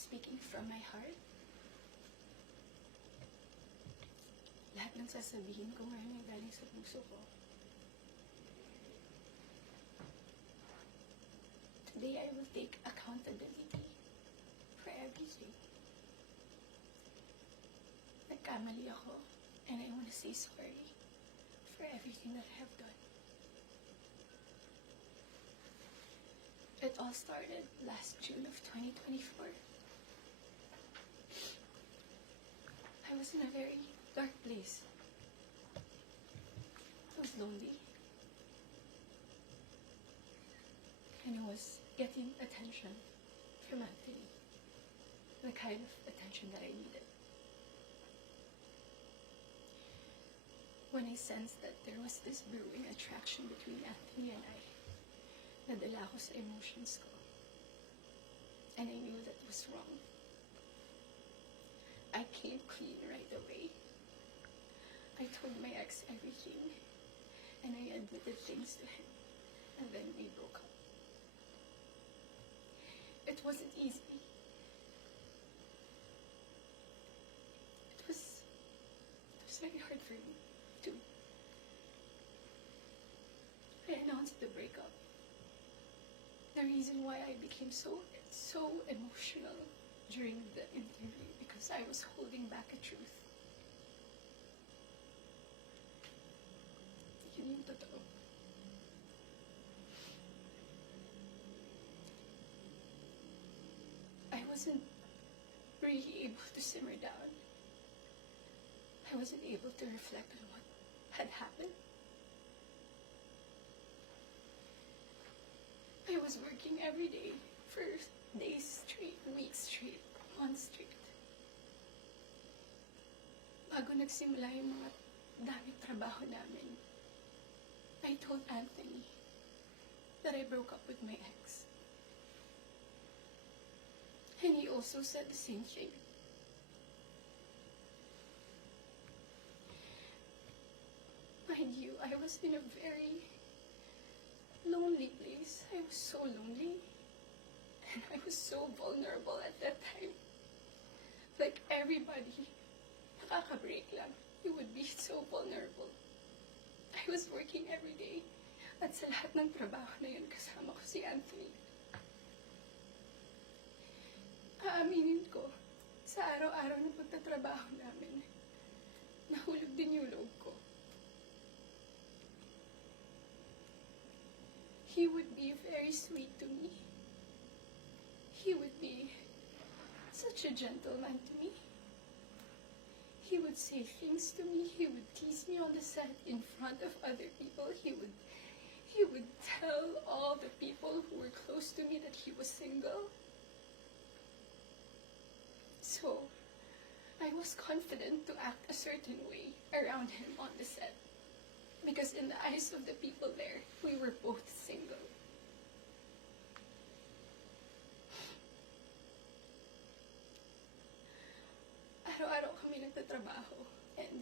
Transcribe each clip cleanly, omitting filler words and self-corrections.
speaking from my heart. Lahat ng sasabihin ko ngayon ay galing sa puso ko. Today I will take accountability for everything. Nagkamali ako, and I want to say sorry for everything that I have done. It all started last June of 2024. I was in a very dark place. I was lonely. And I was getting attention from Anthony. The kind of attention that I needed. When I sensed that there was this brewing attraction between Anthony and I, nadala ako sa emotions ko. And I knew that was wrong. I came clean right away. I told my ex everything, and I admitted things to him, and then we broke up. It wasn't easy. It was very hard for me, too. I announced the breakup. The reason why I became so emotional during the interview, because I was holding back a truth. Yun yung totoo. I wasn't really able to simmer down. I wasn't able to reflect on what had happened. I was working every day for days straight, weeks straight, months straight. Bago nagsimula yung mga daming trabaho namin, I told Anthony that I broke up with my ex. And he also said the same thing. Mind you, I was in a very lonely place. I was so lonely. And I was so vulnerable at that time. Like everybody, nakaka-break lang. You would be so vulnerable. I was working every day. At sa lahat ng trabaho na yun, kasama ko si Anthony. Aaminin ko, sa araw-araw ng pagtatrabaho namin, nahulog din yung loob ko. He would be very sweet to me. He would be such a gentleman to me. He would say things to me. He would tease me on the set in front of other people. He would tell all the people who were close to me that he was single. So, I was confident to act a certain way around him on the set. Because in the eyes of the people there, we were both single. Araw-araw kami nagtatrabaho, and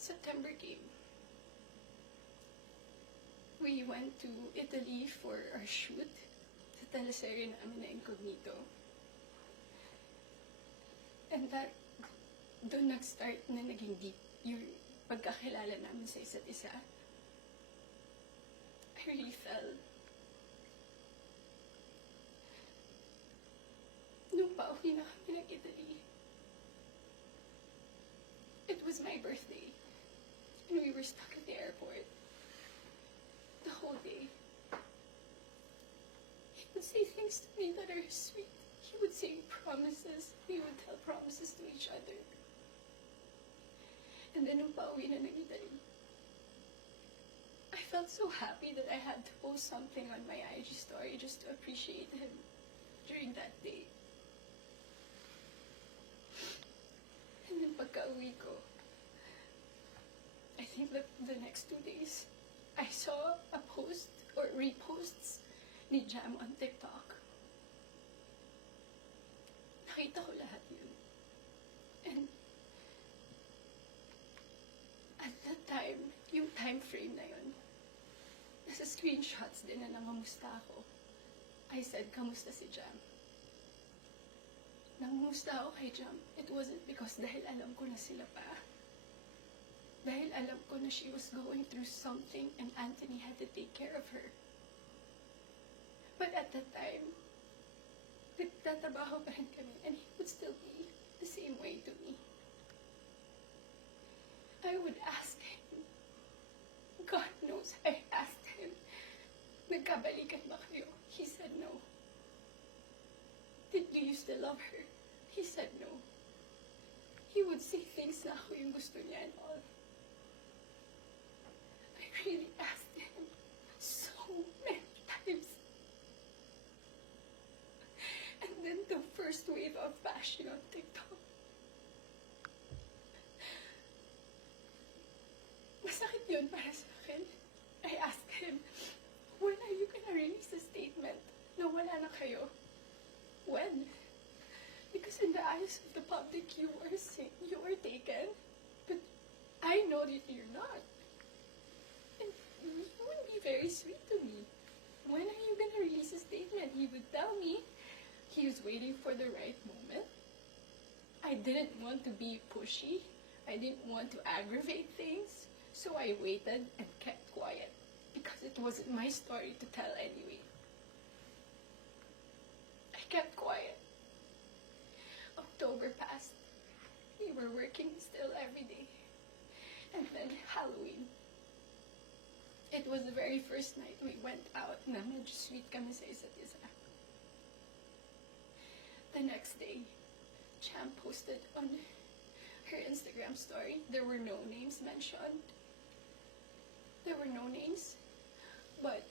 September came. We went to Italy for our shoot sa teleserye namin na Incognito. And doon nag-start na naging deep yung pagkakilala namin sa isa't isa. I really fell. Nung pauwi na kami ng Italy, it was my birthday, and we were stuck at the airport the whole day. He would say things to me that are sweet. He would say promises. We would tell promises to each other. And then nung pauwi na ng Italy, I felt so happy that I had to post something on my IG story just to appreciate him during that day. And then pagka-uwi ko, I think that the next 2 days, I saw a post or reposts ni Jam on TikTok. Nakita ko lahat yun. And at that time, yung time frame na yun, nasa screenshots din na nangamusta ako. I said, kamusta si Jam? Nangumusta ako kay Jam. It wasn't because dahil alam ko na sila pa. Dahil alam ko na she was going through something and Anthony had to take care of her. But at that time, nagtatrabaho pa rin kami and he would still be the same way to me. I would ask him, God knows I asked him, nagkabalikan ba kayo? He said no. Do you still love her? He said no. He would say things na ako yung gusto niya and all. I really asked him so many times. And then the first wave of bashing on TikTok. Masakit yun para sa akin. I asked him, when are you gonna release a statement na wala na kayo? When? Because in the eyes of the public, you were taken. But I know that you're not. And you would be very sweet to me. When are you gonna release a statement? He would tell me he was waiting for the right moment. I didn't want to be pushy. I didn't want to aggravate things. So I waited and kept quiet. Because it wasn't my story to tell anyway. I kept quiet. October passed. We were working still every day. And then Halloween. It was the very first night we went out na medyo sweet kami sa isa't isa. The next day, Cham posted on her Instagram story. There were no names mentioned. There were no names. But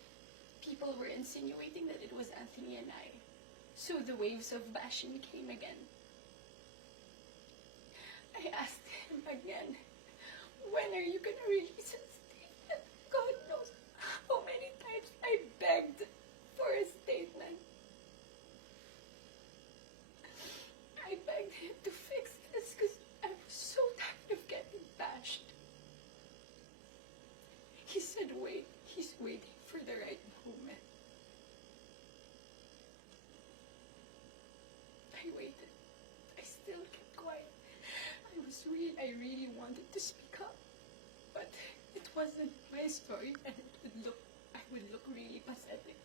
people were insinuating that it was Anthony and I. So the waves of bashing came again. I asked him again, when are you gonna release a statement? God knows how many times I begged for a statement. I begged him to fix this because I was so tired of getting bashed. He said, wait, he's waiting for the right moment. I waited. I still kept quiet. I really wanted to speak up, but it wasn't my story and I would look really pathetic.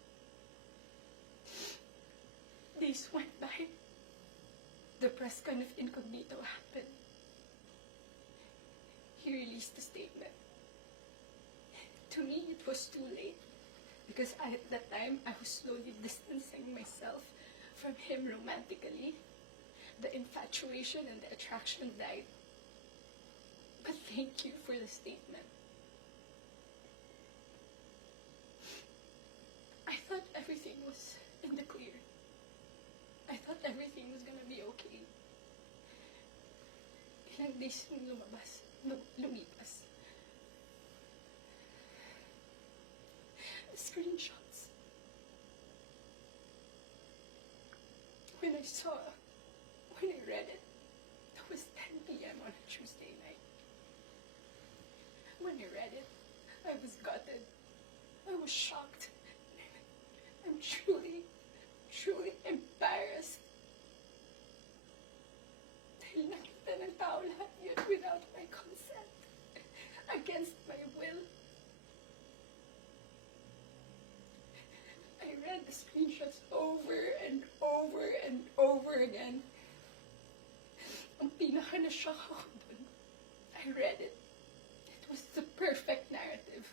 Days went by. The press con of Incognito happened. He released a statement. To me, it was too late because at that time, I was slowly distancing myself from him romantically. The infatuation and the attraction died. But thank you for the statement. I thought everything was in the clear. I thought everything was gonna be okay. Ilang days nung lumipas. Screenshots. When I read it, it was 10 p.m. on a Tuesday night. When I read it, I was gutted. I was shocked. I'm truly, truly embarrassed. Dahil nakita ng tao lahat yun without my consent. Against my will. I read the screenshots over and over and over again. Ang pinaka-na-shock ako dun, I read it. It was the perfect narrative.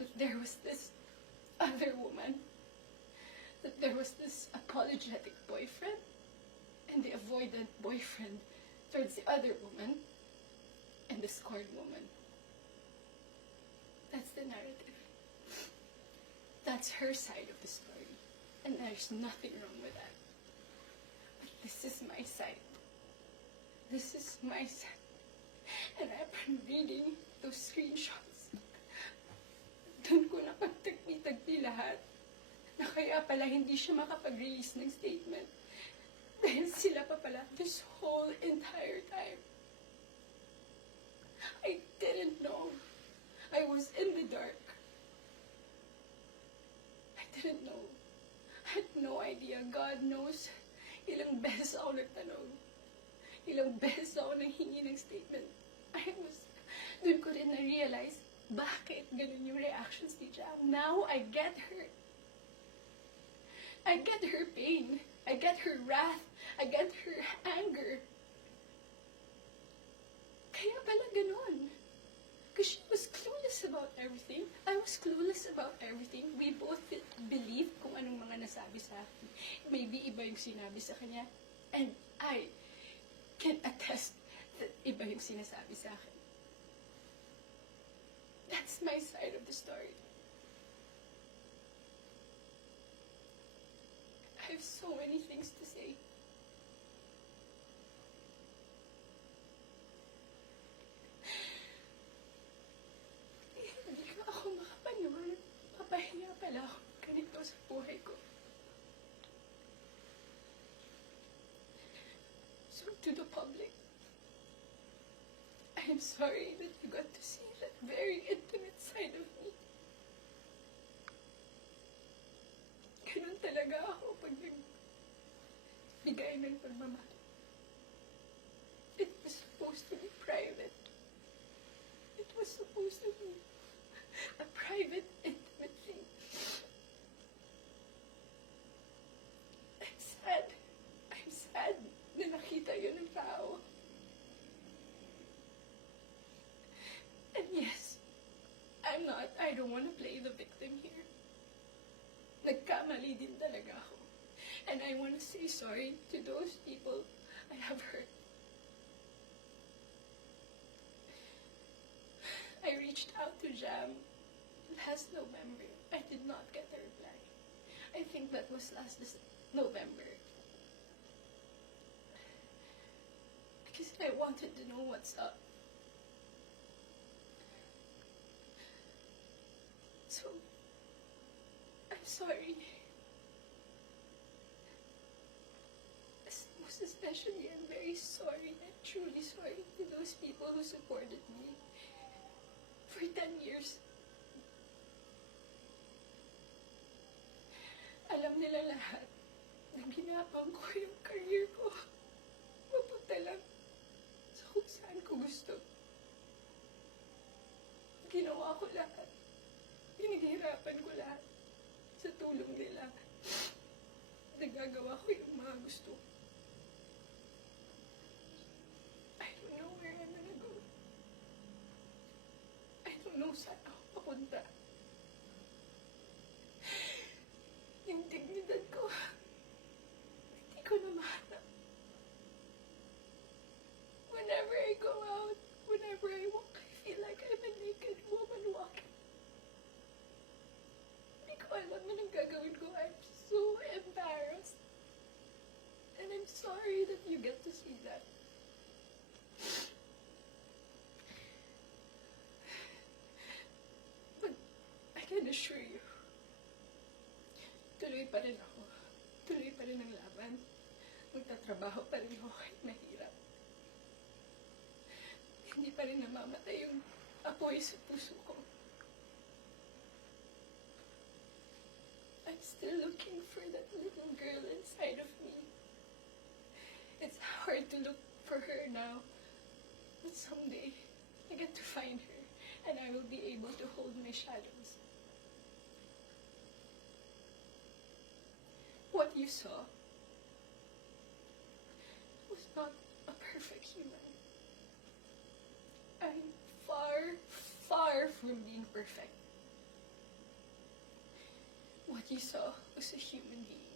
That there was this other woman. That there was this apologetic boyfriend. And the avoidant boyfriend towards the other woman. And the scorned woman. That's the narrative. That's her side of the story. And there's nothing wrong with that. But this is my side. This is my side. And I've been reading those screenshots. Doon ko napagtagpi-tagpi lahat. Na kaya pala hindi siya makapag-release ng statement. Dahil sila pa pala this whole entire time. I didn't know. I was in the dark. I didn't know had no idea. God knows, ilang beses ako nagtanong. Ilang beses ako nanghingi ng statement. Doon ko rin na-realize, bakit ganun yung reactions ni Jam. Now, I get her. I get her pain. I get her wrath. I get her anger. Kaya pala ganun. Because she was clueless about everything. I was clueless about everything. We both believed kung anong mga nasabi sa akin. Maybe iba yung sinabi sa kanya. And I can attest that iba yung sinasabi sa akin. That's my side of the story. I have so many things to say. Hindi ko ako makapaniwala. Papahinga pala ako ganito sa buhay ko. So to the public, I am sorry that you got to see that very intimate side of me. Ganun talaga ako pag nagbigay ng pagmamahal. It was supposed to be private. It was supposed to be a private, intimate thing. I'm sad na nakita yun ng tao. And yes, I don't want to play the victim here. Nagkamali din talaga ako. And I want to say sorry to those people I have hurt. I reached out to Jam last November. I did not get a reply. I think that was last November. Because I wanted to know what's up. So, I'm sorry. Most especially, I'm very sorry. I'm truly sorry to those people who supported me for 10 years. Alam nila lahat na ginapang ko yung career ko. Mapunta lang sa kung saan ko gusto. Ginawa ko lahat. Pinaghirapan ko lahat sa tulong nila. Nagagawa ko yung mga gusto. I don't know where I'm gonna go. I don't know saan ako papunta. Yung dignidad ko, hindi ko na mahanap. Whenever I go out, whenever I walk, I feel like I'm a naked woman walking. Hindi ko alam anong gagawin ko. I'm so embarrassed. And I'm sorry that you get to see that. But I can assure you, tuloy pa rin ako. Tuloy pa rin ang laban. Magtatrabaho pa rin ako kahit mahirap. Hindi pa rin namamatay yung apoy sa puso ko. I'm still looking for that little girl inside of me. It's hard to look for her now, but someday I get to find her and I will be able to hold my shadows. What you saw was not a perfect human. I'm far, far from being perfect. What you saw was a human being.